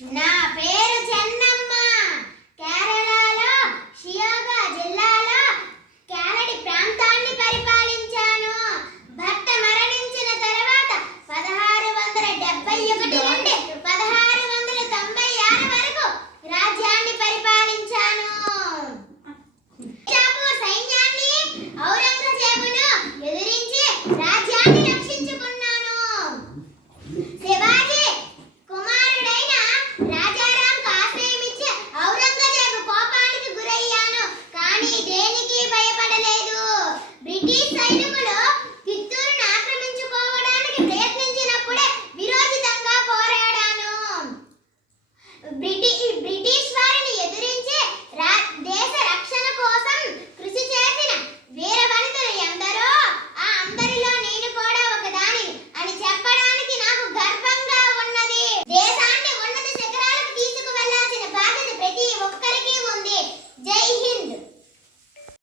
నా పేరు చెన్నమ్మ. కేరళలో షియోగా జిల్లాలో కేరళి ప్రాంతాన్ని పరిపాలించాను. భర్త మరణించిన తర్వాత 1671 నుండి 1696 వరకు రాజ్యాన్ని పరిపాలించాను. నిజాపూర్ సైన్యాన్ని ఔరంగజేబును ఎదిరించి రాజ్యాన్ని రక్షించుకున్నాను. శివాజీ కుమారుడైన రాజారాంకు ఆశ్రయమిచ్చి ఔరంగజేబు కోపానికి గురయ్యాను. కానీ దేనికి భయపడలేదు. బ్రిటిష్ సైన్యం